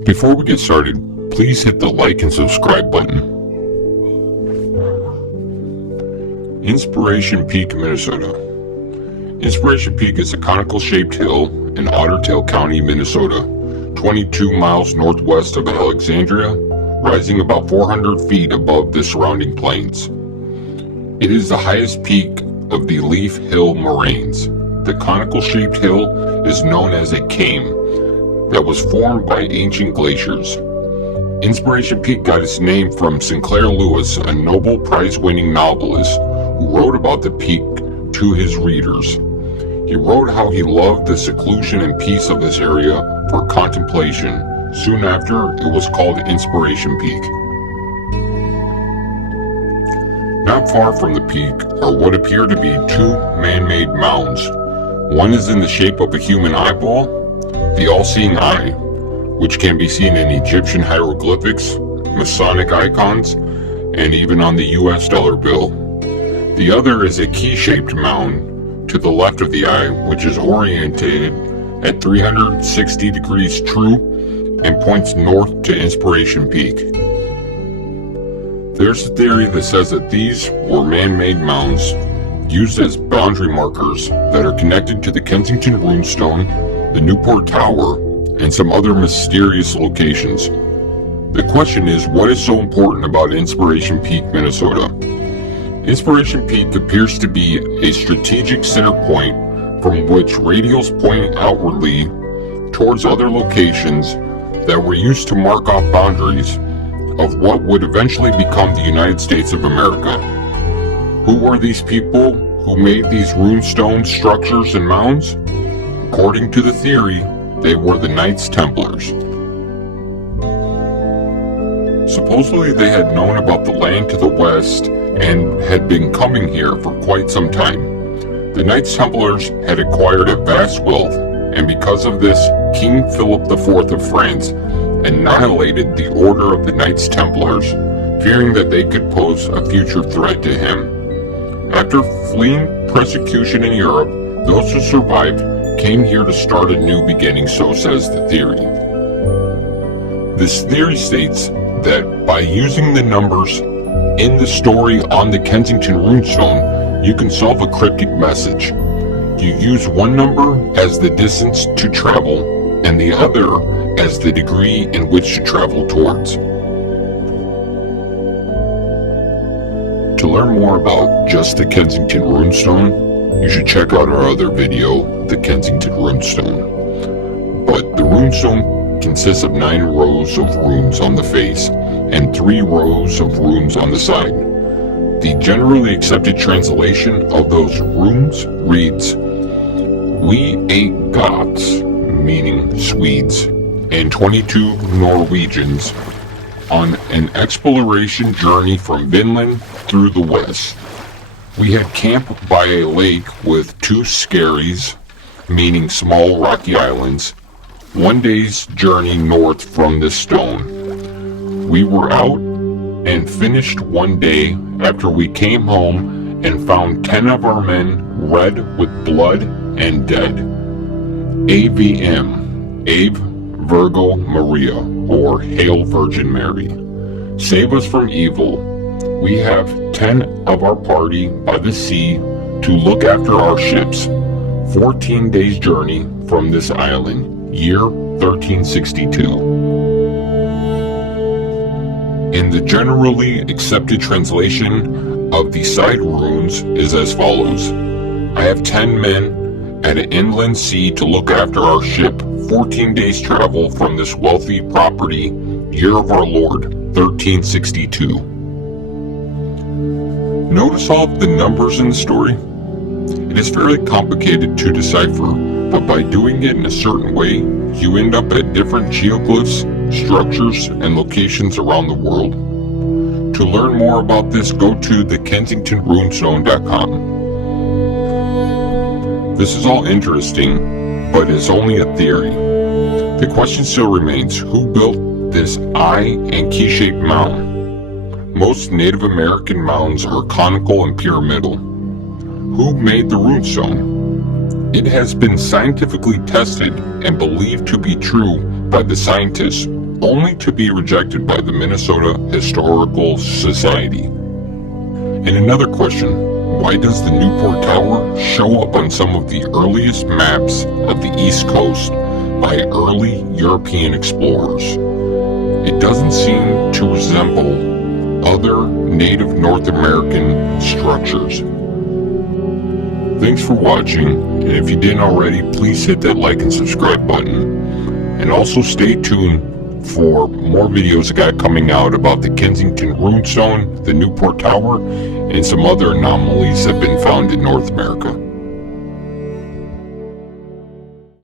Before we get started, please hit the like and subscribe button. Inspiration Peak, Minnesota. Inspiration Peak is a conical-shaped hill in Otter Tail County, Minnesota, 22 miles northwest of Alexandria, rising about 400 feet above the surrounding plains. It is the highest peak of the Leaf Hill moraines. The conical-shaped hill is known as a came that was formed by ancient glaciers. Inspiration Peak got its name from Sinclair Lewis, a Nobel Prize-winning novelist who wrote about the peak to his readers. He wrote how he loved the seclusion and peace of this area for contemplation. Soon after, it was called Inspiration Peak. Not far from the peak are what appear to be two man-made mounds. One is in the shape of a human eyeball, the all-seeing eye, which can be seen in Egyptian hieroglyphics, Masonic icons, and even on the US dollar bill. The other is a key-shaped mound to the left of the eye, which is orientated at 360 degrees true and points north to Inspiration Peak. There's a theory that says that these were man-made mounds used as boundary markers that are connected to the Kensington runestone, the Newport Tower, and some other mysterious locations. The question is, what is so important about Inspiration Peak, Minnesota? Inspiration Peak appears to be a strategic center point from which radials point outwardly towards other locations that were used to mark off boundaries of what would eventually become the United States of America. Who were these people who made these runestone structures and mounds? According to the theory, they were the Knights Templars. Supposedly they had known about the land to the west and had been coming here for quite some time. The Knights Templars had acquired a vast wealth, and because of this, King Philip IV of France annihilated the order of the Knights Templars, fearing that they could pose a future threat to him. After fleeing persecution in Europe, those who survived came here to start a new beginning, so says the theory. This theory states that by using the numbers in the story on the Kensington runestone, you can solve a cryptic message. You use one number as the distance to travel, and the other as the degree in which to travel towards. To learn more about just the Kensington runestone, you should check out our other video, The Kensington Runestone. But the runestone consists of 9 rows of runes on the face and 3 rows of runes on the side. The generally accepted translation of those runes reads, "We 8 Goths," meaning Swedes, and 22 Norwegians on an exploration journey from Vinland through the west. We had camped by a lake with 2 skerries, meaning small rocky islands, 1 day's journey north from this stone. We were out and finished one day after we came home and found 10 of our men red with blood and dead. AVM, Ave Virgo Maria, or Hail Virgin Mary. Save us from evil. We have 10 of our party by the sea to look after our ships. 14 days journey from this island, year 1362. In the generally accepted translation of the side runes is as follows. I have 10 men at an inland sea to look after our ship. 14 days travel from this wealthy property, year of our Lord, 1362. Notice all of the numbers in the story? It is fairly complicated to decipher, but by doing it in a certain way, you end up at different geoglyphs, structures, and locations around the world. To learn more about this, go to thekensingtonrunestone.com. This is all interesting, but it's only a theory. The question still remains, who built this eye and key-shaped mound? Most Native American mounds are conical and pyramidal. Who made the runestone? It has been scientifically tested and believed to be true by the scientists only to be rejected by the Minnesota Historical Society. And another question, why does the Newport Tower show up on some of the earliest maps of the East Coast by early European explorers? It doesn't seem to resemble other native North American structures. Thanks for watching, and if you didn't already, please hit that like and subscribe button. And also stay tuned for more videos I got coming out about the Kensington runestone, the Newport Tower, and some other anomalies that have been found in North America.